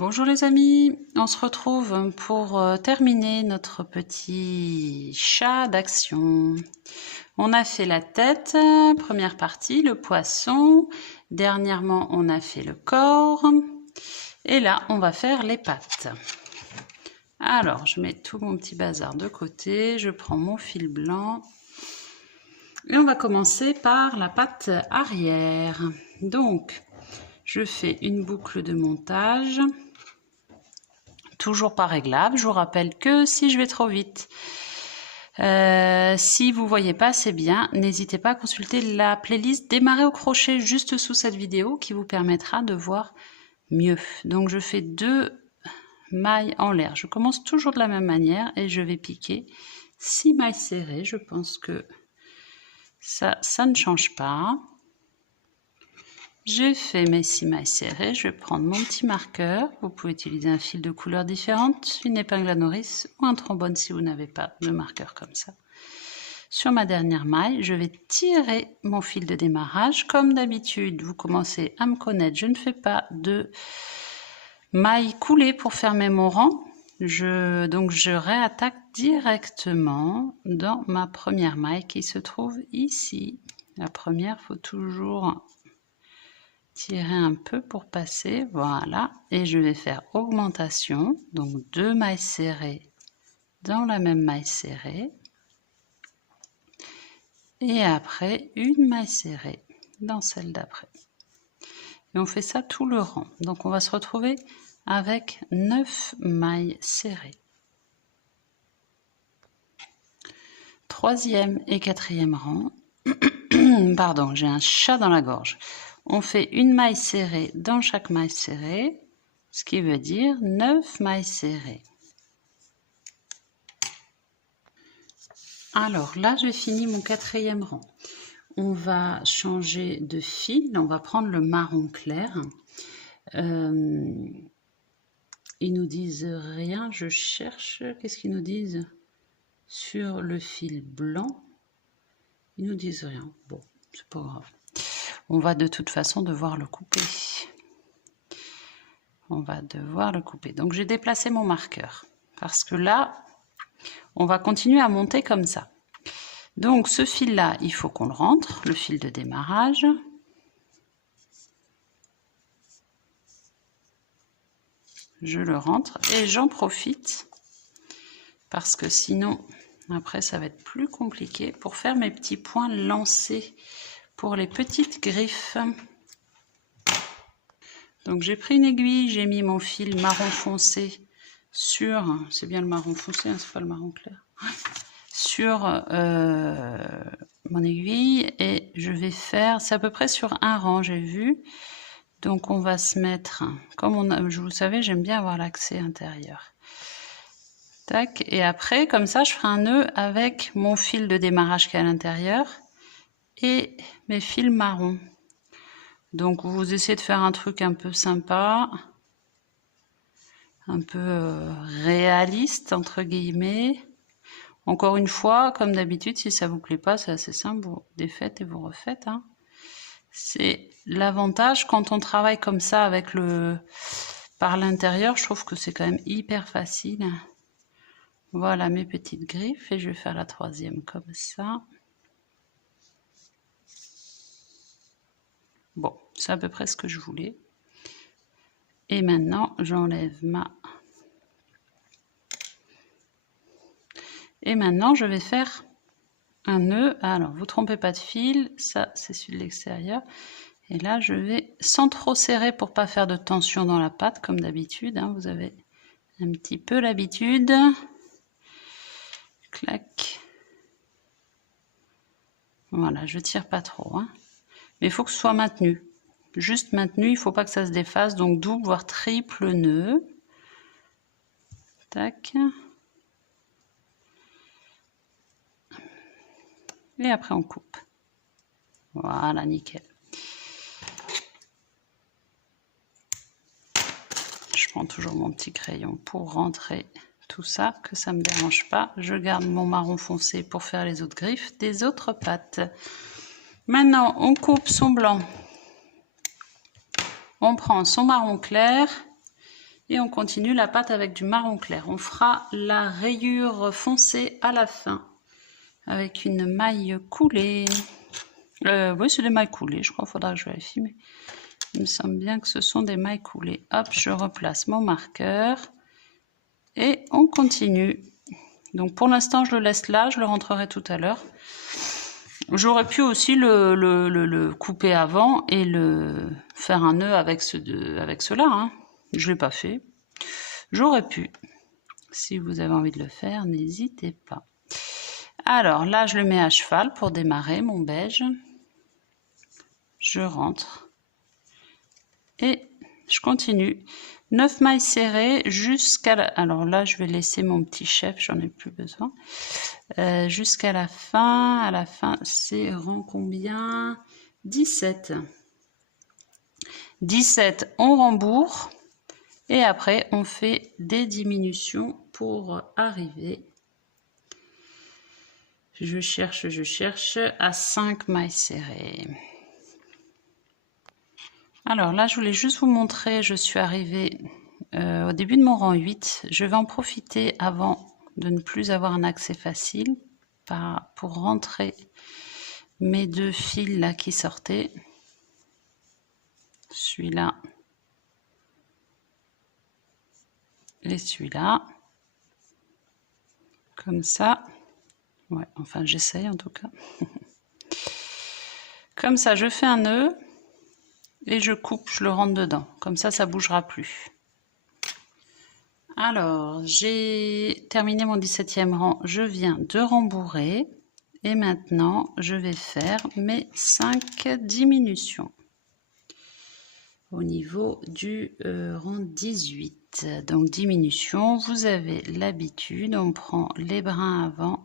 Bonjour les amis, on se retrouve pour terminer notre petit chat d'action. On a fait la tête, première partie, le poisson. Dernièrement, on a fait le corps. Et là, on va faire les pattes. Alors, je mets tout mon petit bazar de côté. Je prends mon fil blanc. Et on va commencer par la patte arrière. Donc, je fais une boucle de montage. Toujours pas réglable. Je vous rappelle que si je vais trop vite, si vous voyez pas assez bien, n'hésitez pas à consulter la playlist Démarrer au crochet juste sous cette vidéo qui vous permettra de voir mieux. Donc je fais 2 mailles en l'air. Je commence toujours de la même manière et je vais piquer 6 mailles serrées. Je pense que ça ne change pas. J'ai fait mes 6 mailles serrées, je vais prendre mon petit marqueur. Vous pouvez utiliser un fil de couleurs différentes, une épingle à nourrice ou un trombone si vous n'avez pas de marqueur comme ça. Sur ma dernière maille, je vais tirer mon fil de démarrage. Comme d'habitude, vous commencez à me connaître, je ne fais pas de mailles coulées pour fermer mon rang. Donc je réattaque directement dans ma première maille qui se trouve ici. La première, il faut toujours tirer un peu pour passer, voilà, et je vais faire augmentation, donc 2 mailles serrées dans la même maille serrée, et après une maille serrée dans celle d'après. Et on fait ça tout le rang, donc on va se retrouver avec 9 mailles serrées. Troisième et quatrième rang, pardon, j'ai un chat dans la gorge. On fait une maille serrée dans chaque maille serrée, ce qui veut dire 9 mailles serrées. Alors là, j'ai fini mon quatrième rang. On va changer de fil, on va prendre le marron clair. Ils nous disent rien, je cherche, qu'est-ce qu'ils nous disent? Sur le fil blanc, ils nous disent rien. Bon, c'est pas grave. On va de toute façon devoir le couper. On va devoir le couper. Donc j'ai déplacé mon marqueur parce que là, on va continuer à monter comme ça. Donc ce fil-là, il faut qu'on le rentre, le fil de démarrage. Je le rentre et j'en profite parce que sinon, après, ça va être plus compliqué pour faire mes petits points lancés pour les petites griffes. Donc j'ai pris une aiguille, j'ai mis mon fil marron foncé sur, c'est bien le marron foncé, hein, c'est pas le marron clair, sur mon aiguille et je vais faire, c'est à peu près sur un rang, j'ai vu. Donc on va se mettre, comme vous savez, j'aime bien avoir l'accès intérieur. Tac, et après, comme ça, je ferai un nœud avec mon fil de démarrage qui est à l'intérieur et mes fils marrons. Donc vous essayez de faire un truc un peu sympa, un peu réaliste entre guillemets. Encore une fois, comme d'habitude, si ça vous plaît pas, c'est assez simple, vous défaites et vous refaites. Hein. C'est l'avantage quand on travaille comme ça avec par l'intérieur, je trouve que c'est quand même hyper facile. Voilà mes petites griffes et je vais faire la troisième comme ça. Bon, c'est à peu près ce que je voulais. Et maintenant, j'enlève ma... Et maintenant, je vais faire un nœud. Alors, vous trompez pas de fil. Ça, c'est celui de l'extérieur. Et là, je vais, sans trop serrer pour pas faire de tension dans la pâte, comme d'habitude. Hein, vous avez un petit peu l'habitude. Clac. Voilà, je tire pas trop. Hein. Mais il faut que ce soit maintenu. Juste maintenu, il ne faut pas que ça se défasse. Donc, double, voire triple nœud. Tac. Et après, on coupe. Voilà, nickel. Je prends toujours mon petit crayon pour rentrer tout ça, que ça ne me dérange pas. Je garde mon marron foncé pour faire les autres griffes des autres pattes. Maintenant, on coupe son blanc. On prend son marron clair Et on continue la pâte avec du marron clair. On fera la rayure foncée à la fin avec une maille coulée. Oui, c'est des mailles coulées, je crois, il faudra que je vérifie, mais il me semble bien que ce sont des mailles coulées. Hop, je replace mon marqueur et on continue. Donc pour l'instant, je le laisse là, je le rentrerai tout à l'heure. J'aurais pu aussi le couper avant et le faire un nœud avec cela. Hein. Je ne l'ai pas fait. J'aurais pu. Si vous avez envie de le faire, n'hésitez pas. Alors là, je le mets à cheval pour démarrer mon beige. Je rentre. Et je continue. 9 mailles serrées jusqu'à la... Alors là, je vais laisser mon petit chef, j'en ai plus besoin. Jusqu'à la fin. À la fin, c'est rang combien? 17. 17, on rembourre. Et après, on fait des diminutions pour arriver. Je cherche à 5 mailles serrées. Alors là, je voulais juste vous montrer, je suis arrivée au début de mon rang 8. Je vais en profiter avant de ne plus avoir un accès facile pour rentrer mes 2 fils là qui sortaient. Celui-là et celui-là. Comme ça. Ouais, enfin j'essaye en tout cas. Comme ça, je fais un nœud. Et je coupe, je le rentre dedans. Comme ça, ça ne bougera plus. Alors, j'ai terminé mon 17e rang. Je viens de rembourrer. Et maintenant, je vais faire mes 5 diminutions. Au niveau du rang 18. Donc, diminution, vous avez l'habitude. On prend les brins avant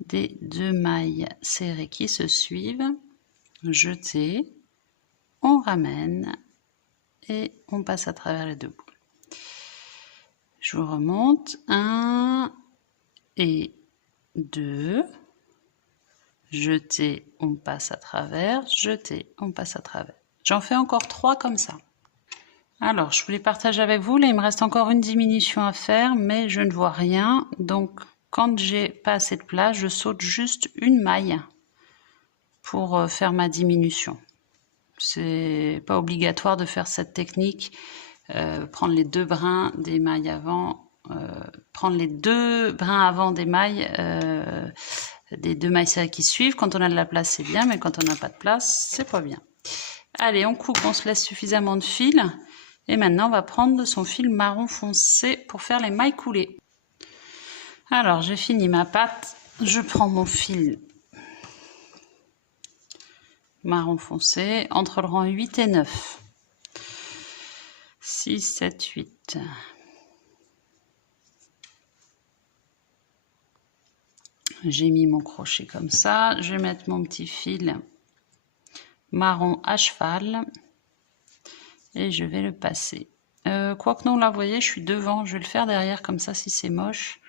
des 2 mailles serrées qui se suivent. Jeter. On ramène et on passe à travers les 2 boucles. Je vous remonte 1 et 2. Jeter, on passe à travers. Jeter, on passe à travers. J'en fais encore 3 comme ça. Alors, je voulais partager avec vous. Là, il me reste encore une diminution à faire, mais je ne vois rien. Donc, quand j'ai pas assez de place, je saute juste une maille pour faire ma diminution. C'est pas obligatoire de faire cette technique, prendre les 2 brins des mailles avant, prendre les 2 brins avant des mailles, des 2 mailles serrées qui suivent. Quand on a de la place, c'est bien, mais quand on n'a pas de place, c'est pas bien. Allez, on coupe, on se laisse suffisamment de fil. Et maintenant, on va prendre son fil marron foncé pour faire les mailles coulées. Alors, j'ai fini ma pâte. Je prends mon fil marron foncé entre le rang 8 et 9. 6, 7, 8. J'ai mis mon crochet comme ça. Je vais mettre mon petit fil marron à cheval. Et je vais le passer. Quoique non, là, vous voyez, je suis devant. Je vais le faire derrière comme ça si c'est moche.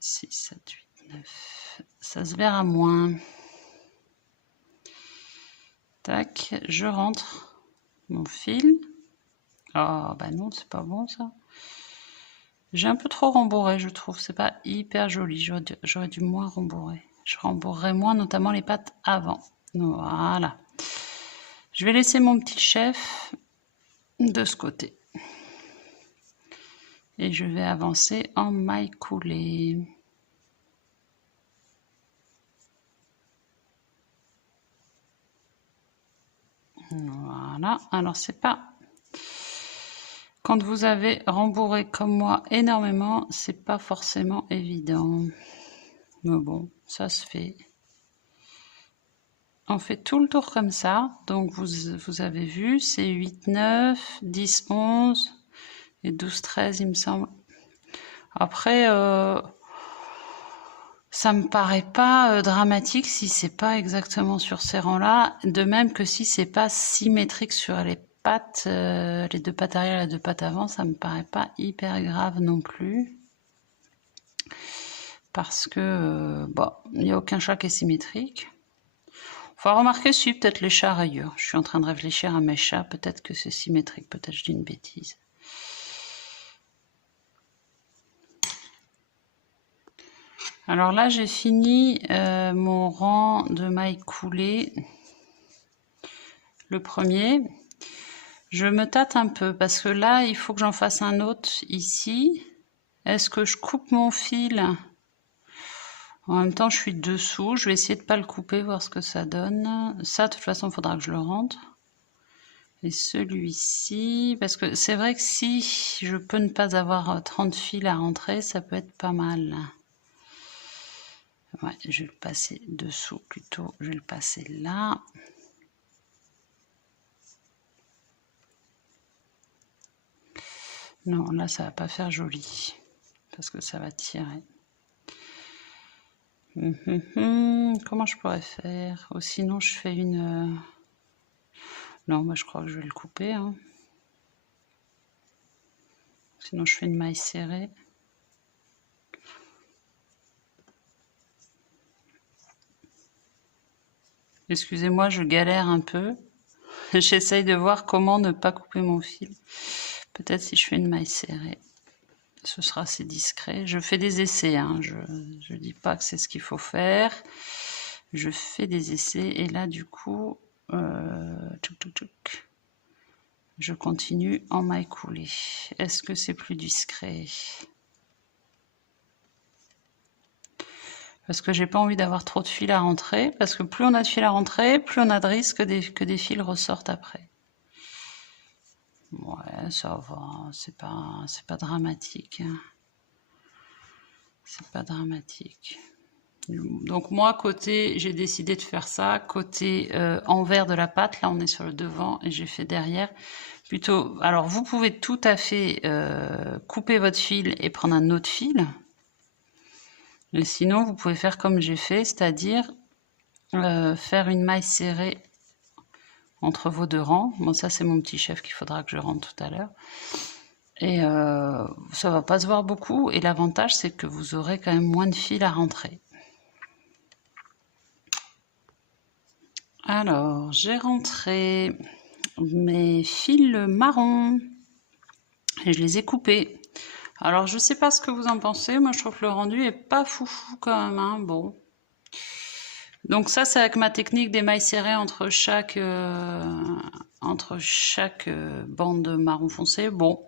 6, 7, 8, 9. Ça se verra moins. Tac, je rentre mon fil. Oh, bah non, c'est pas bon ça. J'ai un peu trop rembourré, je trouve. C'est pas hyper joli. J'aurais dû moins rembourrer. Je rembourrerai moins, notamment les pattes avant. Voilà. Je vais laisser mon petit chef de ce côté. Et je vais avancer en maille coulée. Voilà. Alors, c'est pas... Quand vous avez rembourré comme moi énormément, c'est pas forcément évident. Mais bon, ça se fait. On fait tout le tour comme ça. Donc, vous avez vu, c'est 8, 9, 10, 11 et 12, 13, il me semble. Après, ça me paraît pas dramatique si c'est pas exactement sur ces rangs-là. De même que si c'est pas symétrique sur les pattes, les 2 pattes arrière et les 2 pattes avant, ça me paraît pas hyper grave non plus. Parce que, bon, il n'y a aucun chat qui est symétrique. Faut remarquer si peut-être les chats à rayures. Je suis en train de réfléchir à mes chats, peut-être que c'est symétrique, peut-être je dis une bêtise. Alors là, j'ai fini mon rang de mailles coulées. Le premier. Je me tâte un peu parce que là, il faut que j'en fasse un autre ici. Est-ce que je coupe mon fil? En même temps, je suis dessous. Je vais essayer de ne pas le couper, voir ce que ça donne. Ça, de toute façon, il faudra que je le rentre. Et celui-ci, parce que c'est vrai que si je peux ne pas avoir 30 fils à rentrer, ça peut être pas mal. Ouais, je vais le passer dessous plutôt. Je vais le passer là. Non, là, ça va pas faire joli. Parce que ça va tirer. Comment je pourrais faire? Ou sinon, je fais une... Non, moi, je crois que je vais le couper. Hein. Sinon, je fais une maille serrée. Excusez-moi, je galère un peu. J'essaye de voir comment ne pas couper mon fil. Peut-être si je fais une maille serrée, ce sera assez discret. Je fais des essais, hein. Je ne dis pas que c'est ce qu'il faut faire. Je fais des essais et là, du coup, je continue en maille coulée. Est-ce que c'est plus discret? Parce que j'ai pas envie d'avoir trop de fils à rentrer, parce que plus on a de fils à rentrer, plus on a de risque que des fils ressortent après. Ouais, ça va, c'est pas dramatique. C'est pas dramatique. Donc moi, côté, j'ai décidé de faire ça, côté envers de la pâte, là on est sur le devant et j'ai fait derrière. Plutôt, alors vous pouvez tout à fait couper votre fil et prendre un autre fil. Et sinon, vous pouvez faire comme j'ai fait, c'est-à-dire faire une maille serrée entre vos deux rangs. Bon, ça c'est mon petit chef qu'il faudra que je rentre tout à l'heure. Et ça va pas se voir beaucoup. Et l'avantage, c'est que vous aurez quand même moins de fils à rentrer. Alors, j'ai rentré mes fils marrons et je les ai coupés. Alors, je sais pas ce que vous en pensez. Moi, je trouve que le rendu est pas foufou quand même. Hein. Bon. Donc ça, c'est avec ma technique des mailles serrées entre chaque bande de marron foncé. Bon,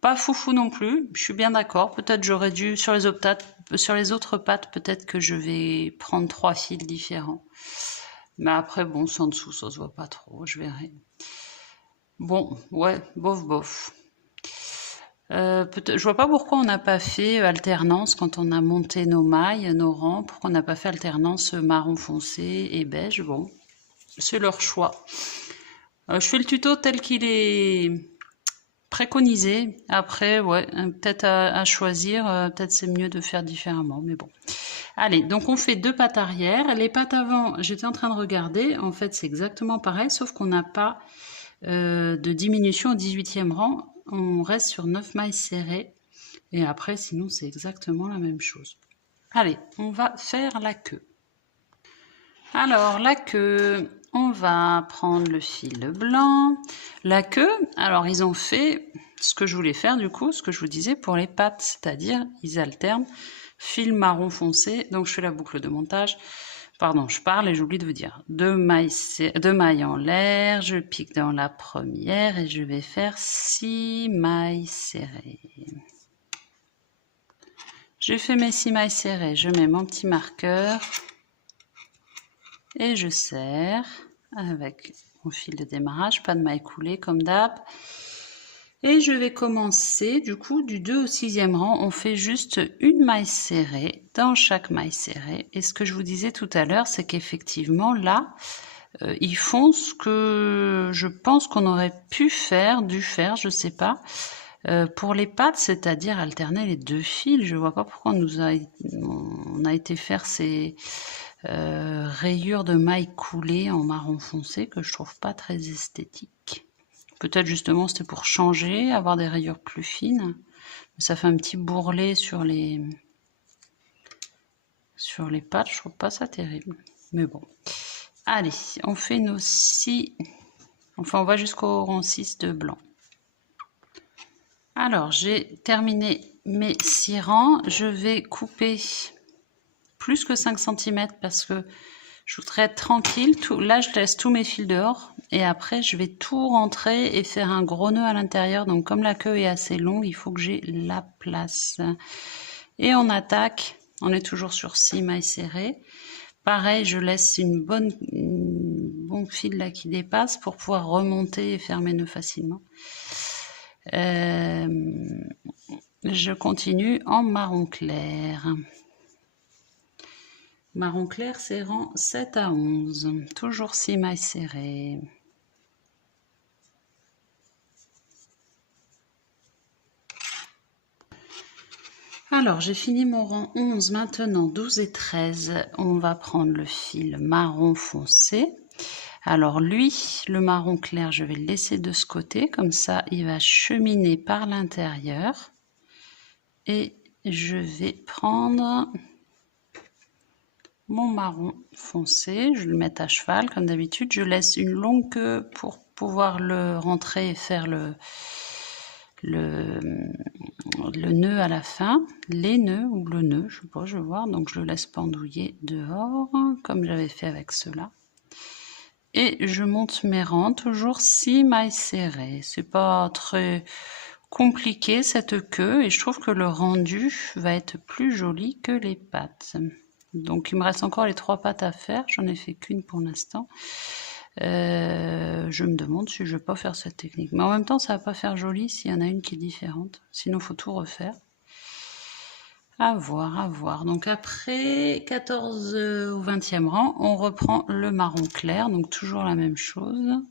pas foufou non plus. Je suis bien d'accord. Peut-être j'aurais dû sur les autres pattes, peut-être que je vais prendre 3 fils différents. Mais après, bon, c'est en dessous, ça se voit pas trop. Je verrai. Bon, ouais, bof, bof. Je vois pas pourquoi on n'a pas fait alternance quand on a monté nos mailles, nos rangs, pourquoi on n'a pas fait alternance marron foncé et beige. Bon, c'est leur choix. Je fais le tuto tel qu'il est préconisé. Après, ouais, peut-être à choisir, peut-être c'est mieux de faire différemment, mais bon. Allez, donc on fait 2 pattes arrière. Les pattes avant, j'étais en train de regarder, en fait c'est exactement pareil, sauf qu'on n'a pas de diminution au 18e rang. On reste sur 9 mailles serrées. Et après, sinon, c'est exactement la même chose. Allez, on va faire la queue. Alors, la queue, on va prendre le fil blanc. La queue, alors ils ont fait ce que je voulais faire du coup, ce que je vous disais pour les pattes, c'est-à-dire ils alternent fil marron foncé. Donc, je fais la boucle de montage. Pardon, je parle et j'oublie de vous dire. 2 mailles en l'air, je pique dans la première et je vais faire 6 mailles serrées. Je fais mes 6 mailles serrées, je mets mon petit marqueur et je serre avec mon fil de démarrage, pas de mailles coulées comme d'hab. Et je vais commencer du coup du 2 au 6e rang, on fait juste une maille serrée dans chaque maille serrée. Et ce que je vous disais tout à l'heure, c'est qu'effectivement là, ils font ce que je pense qu'on aurait dû faire, je sais pas, pour les pattes, c'est-à-dire alterner les 2 fils. Je vois pas pourquoi on a été faire ces rayures de mailles coulées en marron foncé que je trouve pas très esthétique. Peut-être justement c'était pour changer, avoir des rayures plus fines. Ça fait un petit bourrelet sur les pattes, je trouve pas ça terrible. Mais bon. Allez, on fait nos 6, enfin on va jusqu'au rang 6 de blanc. Alors, j'ai terminé mes 6 rangs. Je vais couper plus que 5 cm parce que je voudrais être tranquille. Là, je laisse tous mes fils dehors. Et après, je vais tout rentrer et faire un gros nœud à l'intérieur. Donc, comme la queue est assez longue, il faut que j'ai la place. Et on attaque. On est toujours sur 6 mailles serrées. Pareil, je laisse une bon fil là qui dépasse pour pouvoir remonter et faire mes nœuds facilement. Je continue en marron clair. Marron clair, c'est rang 7 à 11. Toujours 6 mailles serrées. Alors, j'ai fini mon rang 11. Maintenant, 12 et 13, on va prendre le fil marron foncé. Alors lui, le marron clair, je vais le laisser de ce côté. Comme ça, il va cheminer par l'intérieur. Et je vais prendre mon marron foncé. Je vais le mettre à cheval, comme d'habitude. Je laisse une longue queue pour pouvoir le rentrer et faire le nœud à la fin, les nœuds ou le nœud, je sais pas, je vais voir. Donc je le laisse pendouiller dehors, comme j'avais fait avec cela. Et je monte mes rangs, toujours 6 mailles serrées. C'est pas très compliqué cette queue et je trouve que le rendu va être plus joli que les pattes. Donc il me reste encore les 3 pattes à faire, j'en ai fait qu'une pour l'instant. Je me demande si je vais pas faire cette technique. Mais en même temps, ça va pas faire joli s'il y en a une qui est différente. Sinon, il faut tout refaire. À voir, à voir. Donc après 14 au 20e rang, on reprend le marron clair. Donc toujours la même chose.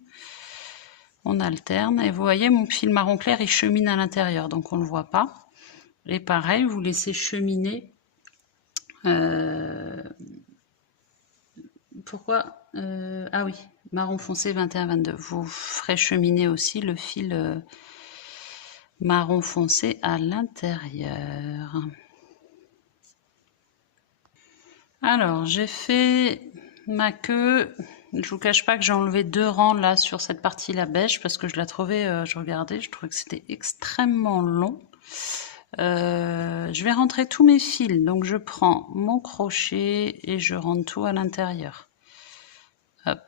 On alterne. Et vous voyez, mon fil marron clair, il chemine à l'intérieur. Donc on ne le voit pas. Et pareil, vous laissez cheminer. Pourquoi ah oui, marron foncé 21-22. Vous ferez cheminer aussi le fil marron foncé à l'intérieur. Alors, j'ai fait ma queue. Je vous cache pas que j'ai enlevé 2 rangs là sur cette partie-là beige parce que je la trouvais, je regardais, je trouvais que c'était extrêmement long. Je vais rentrer tous mes fils. Donc, je prends mon crochet et je rentre tout à l'intérieur. Hop.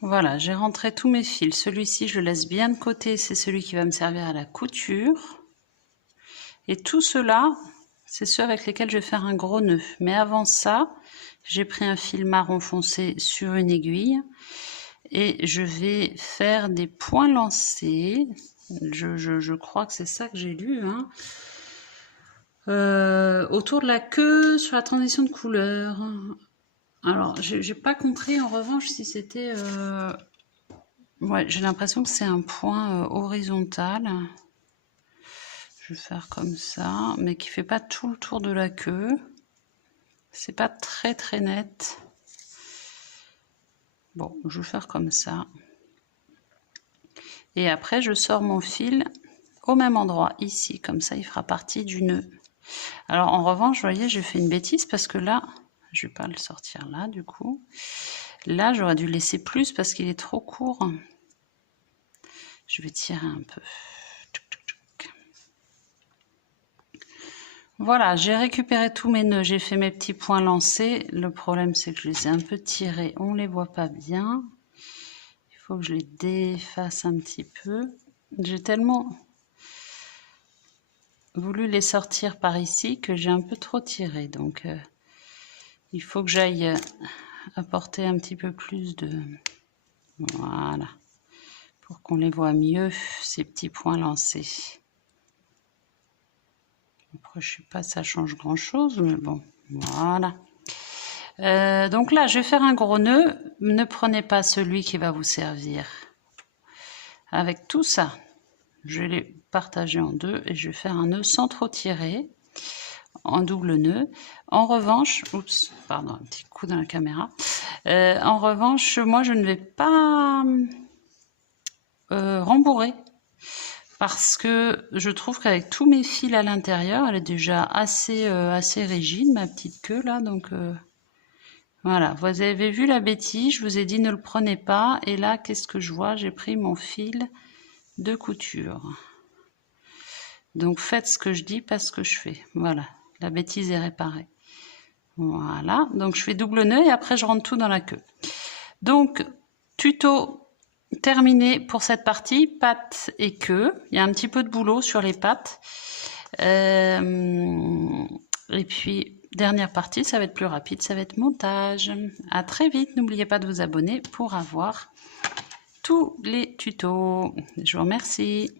Voilà, j'ai rentré tous mes fils. Celui-ci, je le laisse bien de côté. C'est celui qui va me servir à la couture. Et tout cela, c'est ceux avec lesquels je vais faire un gros nœud. Mais avant ça, j'ai pris un fil marron foncé sur une aiguille. Et je vais faire des points lancés. Je crois que c'est ça que j'ai lu. Hein. Autour de la queue, sur la transition de couleur. Alors, j'ai pas compris en revanche si c'était... Ouais, j'ai l'impression que c'est un point horizontal. Je vais faire comme ça, mais qui fait pas tout le tour de la queue. C'est pas très très net. Bon, je vais faire comme ça. Et après, je sors mon fil au même endroit, ici. Comme ça, il fera partie du nœud. Alors, en revanche, vous voyez, j'ai fait une bêtise parce que là, je vais pas le sortir là, du coup. Là, j'aurais dû laisser plus parce qu'il est trop court. Je vais tirer un peu. Voilà, j'ai récupéré tous mes nœuds, j'ai fait mes petits points lancés. Le problème, c'est que je les ai un peu tirés, on ne les voit pas bien. Il faut que je les défasse un petit peu. J'ai tellement voulu les sortir par ici que j'ai un peu trop tiré. Donc, il faut que j'aille apporter un petit peu plus de... Voilà, pour qu'on les voit mieux, ces petits points lancés. Après, je sais pas, ça change grand chose, mais bon, voilà. Donc là, je vais faire un gros nœud. Ne prenez pas celui qui va vous servir. Avec tout ça, je vais les partager en deux et je vais faire un nœud sans trop tirer, en double nœud. En revanche, oups, pardon, un petit coup dans la caméra. En revanche, moi, je ne vais pas rembourrer. Parce que je trouve qu'avec tous mes fils à l'intérieur, elle est déjà assez rigide, ma petite queue là. Donc Voilà, vous avez vu la bêtise, je vous ai dit ne le prenez pas. Et là, qu'est-ce que je vois? J'ai pris mon fil de couture. Donc faites ce que je dis, pas ce que je fais. Voilà, la bêtise est réparée. Voilà, donc je fais double nœud et après je rentre tout dans la queue. Donc, tuto terminé pour cette partie, pattes et queue. Il y a un petit peu de boulot sur les pattes. Et puis, dernière partie, ça va être plus rapide, ça va être montage. À très vite, n'oubliez pas de vous abonner pour avoir tous les tutos. Je vous remercie.